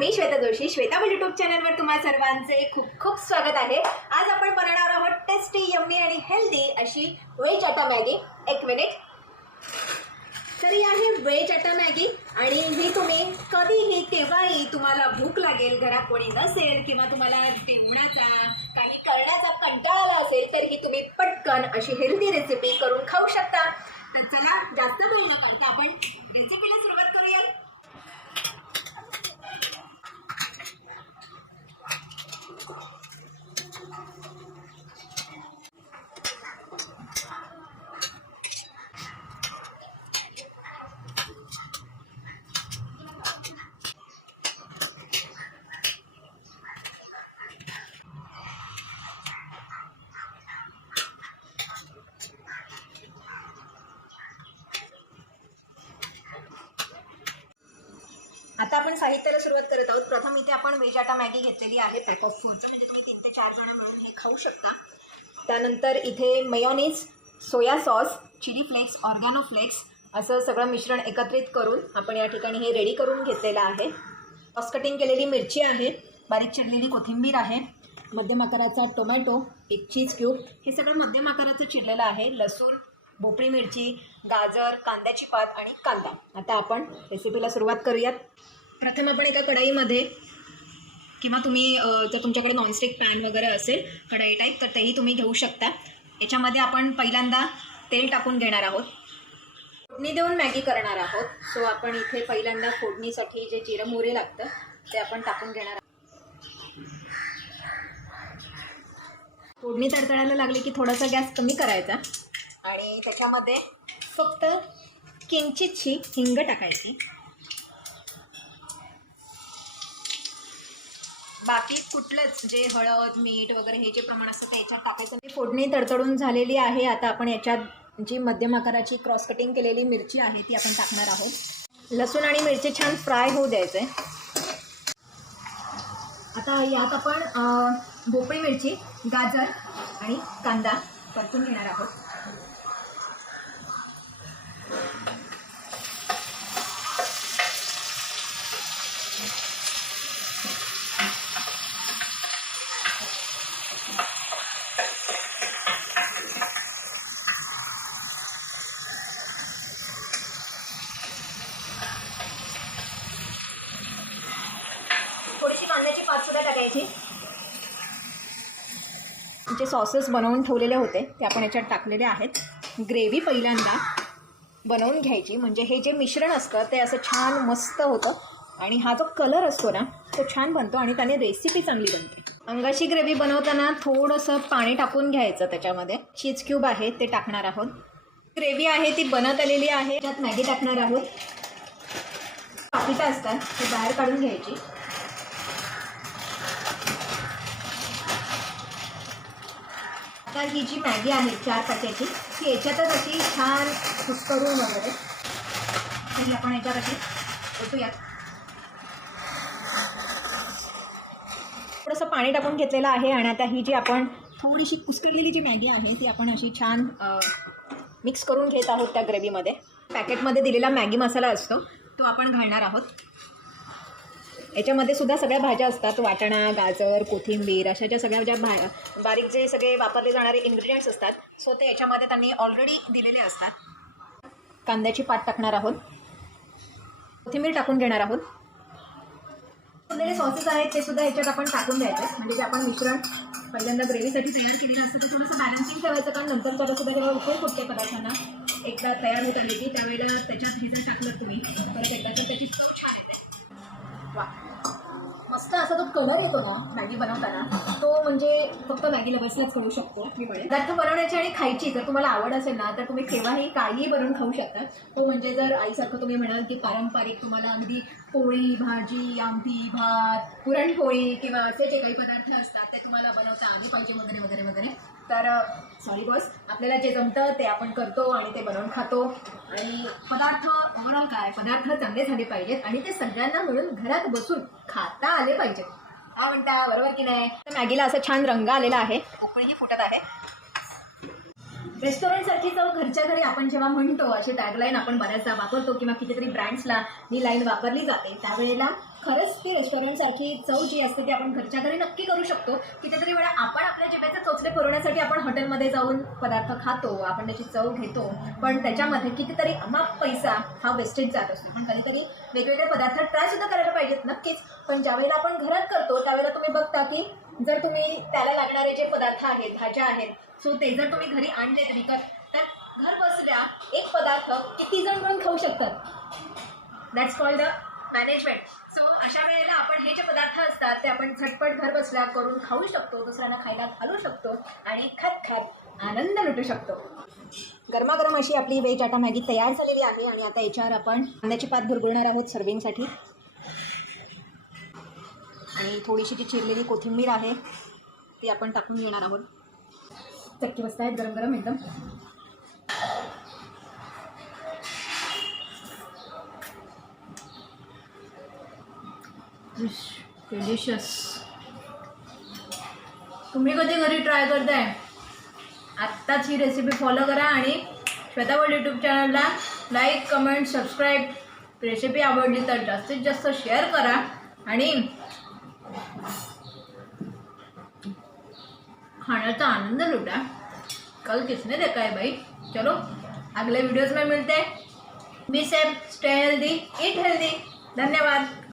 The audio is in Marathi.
मी श्वेता जोशी, श्वेता यूट्यूब चॅनलवर तुम्हा सर्वांचे खूप खूप स्वागत आहे। आज आपण बनवणार आहोत टेस्टी, यम्मी आणि हेल्दी अशी व्हेज आटा मॅगी। एक मिनिट। तर ही आहे व्हेज आटा मॅगी आणि ही तुम्ही कधीही केव्हाही तुम्हाला भूक लागेल, घरात कोणी नसेल किंवा तुम्हाला जेवणाचा काही करण्याचा कंटाळा आला असेल तर ही तुम्ही पटकन अशी हेल्दी रेसिपी करून खाऊ शकता। तर चला जास्त वेळ न करता आपण रेसिपीला सुरुवात करूया। आता आपण साहित्याला सुरुवात करत आहोत। प्रथम इथे आपण व्हेज आटा मॅगी घेतलेली आहे पॅक ऑफ 4चं, म्हणजे तुम्ही 3 ते 4 जण मिळून हे खाऊ शकता। त्यानंतर इथे mayonnaise, soya sauce, chilli flakes, oregano flakes असं सगळं मिश्रण एकत्रित करून आपण या ठिकाणी हे रेडी करून घेतलेलं आहे। क्रॉस कटिंग केलेली मिरची आहे, बारीक चिरलेली कोथिंबीर आहे, मध्यम आकाराचा टोमॅटो, एक चीज क्यूब, हे सगळं मध्यम आकाराचं चिरलेलं आहे, लसूण, भोपळी मिरची, गाजर, कांद्याची पात आणि कांदा। आता आपण रेसिपीला सुरुवात करूयात। प्रथम आपण एका कढईमध्ये किंवा तुम्ही जर तुमच्याकडे नॉनस्टिक पॅन वगैरे असेल कढई टाईप तर तेही तुम्ही घेऊ शकता। याच्यामध्ये आपण पहिल्यांदा तेल टाकून घेणार आहोत। फोडणी देऊन मॅगी करणार आहोत, सो आपण इथे पहिल्यांदा फोडणीसाठी जे जिरं मोहरी लागतं ते आपण टाकून घेणार आहोत। फोडणी तडतडायला लागली की थोडासा गॅस कमी करायचा आणि त्याच्यामध्ये फक्त किंचितशी हिंग टाकायची। बाकी कुठलंच जे हळद, मीठ वगैरे हे जे प्रमाण असतं ते याच्यात टाकायचं। फोडणी तडतडून झालेली आहे। आता आपण याच्यात जी मध्यम आकाराची क्रॉस कटिंग केलेली मिरची आहे ती आपण टाकणार आहोत। लसूण आणि मिरची छान फ्राय होऊ द्यायचे। आता यात आपण भोपळी मिरची, गाजर आणि कांदा परतून घेणार आहोत। थोडीशी कांद्याची पात सुद्धा टाकायची। जे सॉसेस बनवून ठेवलेले होते ते आपण याच्यात टाकलेले आहेत। ग्रेव्ही पहिल्यांदा बनवून घ्यायची, म्हणजे हे जे मिश्रण असतं ते असं छान मस्त होतं आणि हा जो कलर असतो ना तो छान बनतो आणि त्याने रेसिपी चांगली बनते। अंगाशी ग्रेव्ही बनवताना थोडंसं पाणी टाकून घ्यायचं, त्याच्यामध्ये चीज क्यूब आहे ते टाकणार आहोत। ग्रेव्ही आहे ती बनत आलेली आहे, त्यात मॅगी टाकणार आहोत। पाकिटं असतात ते बाहेर काढून घ्यायची। आता ही जी मॅगी आहे 4 पाट्याची ती याच्यातच अशी छान कुस्करून वगैरे ही आपण याच्यात अशी ओतूयात। थोडंसं पाणी टाकून घेतलेलं आहे आणि आता ही जी आपण थोडीशी कुस्करलेली जी मॅगी आहे ती आपण अशी छान मिक्स करून घेत आहोत त्या ग्रेव्हीमध्ये। पॅकेटमध्ये दिलेला मॅगी मसाला असतो तो आपण घालणार आहोत। याच्यामध्ये सुद्धा सगळ्या भाज्या असतात, वाटाणा, गाजर, कोथिंबीर अशा ज्या सगळ्या ज्या बारीक जे सगळे वापरले जाणारे इन्ग्रेडियंट्स असतात सो ते याच्यामध्ये त्यांनी ऑलरेडी दिलेले असतात। कांद्याची पात टाकणार आहोत, कोथिंबीर टाकून घेणार आहोत। उरलेले सॉसेस आहेत ते सुद्धा याच्यात आपण टाकून द्यायचे, म्हणजे जे आपण मिश्रण पहिल्यांदा ग्रेव्हीसाठी तयार केलेलं असतं ते थोडंसं बॅलन्सिंग ठेवायचं, कारण नंतर सुद्धा जेव्हा उकळी फुटते पदार्थांना एकदा तयार होत आली की त्यावेळेला त्याच्यात हे जर टाकलं तुम्ही परत एकदा तर त्याची चव छान येते। वा, मस्त असा तो कलर येतो ना मॅगी बनवताना, तो म्हणजे फक्त मॅगी लवर्सलाच कळू शकतो। मी म्हणेन पदार्थ बनवण्याची आणि खायची जर तुम्हाला आवड असेल ना तर तुम्ही केव्हाही काहीही बनवून खाऊ शकता। तो म्हणजे जर आईसारखं तुम्ही म्हणाल की पारंपरिक तुम्हाला अगदी पोळी, भाजी, आमटी, भात, पुरणपोळी किंवा असे जे काही पदार्थ असतात ते तुम्हाला बनवता आले पाहिजे वगैरे वगैरे वगैरे, तर सॉरी बॉस, आपल्याला जे जमतं ते आपण करतो आणि ते बनवून खातो। आणि पदार्थ ओव्हरऑल काय, पदार्थ चांगले झाले पाहिजेत आणि ते सगळ्यांना मिळून घरात बसून खाता आले पाहिजेत। काय म्हणता, बरोबर की नाही? तर मॅगीला असं छान रंग आलेला आहे, उकळीही फुटत आहे। रेस्टॉरंटसारखी चव घरच्या घरी आपण जेव्हा म्हणतो, अशी टॅगलाईन आपण बऱ्याचदा वापरतो किंवा कितीतरी ब्रँड्सला ही लाईन वापरली जाते, त्यावेळेला खरंच ती रेस्टॉरंटसारखी चव जी असते ती आपण घरच्या घरी नक्की करू शकतो. कितीतरी वेळा आपण आपल्या जिभेचे चोचले पुरवण्यासाठी आपण हॉटेलमध्ये जाऊन पदार्थ खातो, आपण त्याची चव घेतो, पण त्याच्यामध्ये कितीतरी अमाप पैसा हा वेस्टेज जात असतो. पण कधीतरी वेगवेगळे पदार्थ ट्रायसुद्धा करायला पाहिजेत नक्कीच. पण ज्यावेळेला आपण घरात करतो त्यावेळेला तुम्ही बघता की जर तुम्ही त्याला लागणारे जे पदार्थ आहेत, भाज्या आहेत, सो ते जर तुम्ही घरी आणलेत विकत, तर घर बसल्या एक पदार्थ किती जण मिळून खाऊ शकतात. That's called the management. So अशा वेळेला आपण हे जे पदार्थ असतात ते आपण झटपट घर बसल्या करून खाऊ शकतो, दुसऱ्यांना खायला घालू शकतो आणि खात खात आनंद लुटू शकतो. गरमागरम अशी आपली व्हेज आटा मॅगी तयार झालेली आहे आणि आता याच्यावर आपण कांद्याची पात भुरभुरणार आहोत सर्विंगसाठी. आणि थोडीशी जी चिरलेली कोथिंबीर आहे ती आपण टाकून घेणार आहोत. चटकी बसत आहेत गरम गरम एकदम. डिलिशियस. तुम्ही कधी घरी ट्राय करताय, आत्ताच ही रेसिपी फॉलो करा आणि श्वेता वर्ल्ड यूट्यूब चॅनलला लाईक, कमेंट, सबस्क्राईब. रेसिपी आवडली तर जास्तीत जास्त शेअर करा आणि खाण्याचा आनंद लुटा. कल किसने देखा है भाई. चलो अगले वीडियोस में मिलते हैं. Be safe, stay healthy, eat healthy. धन्यवाद.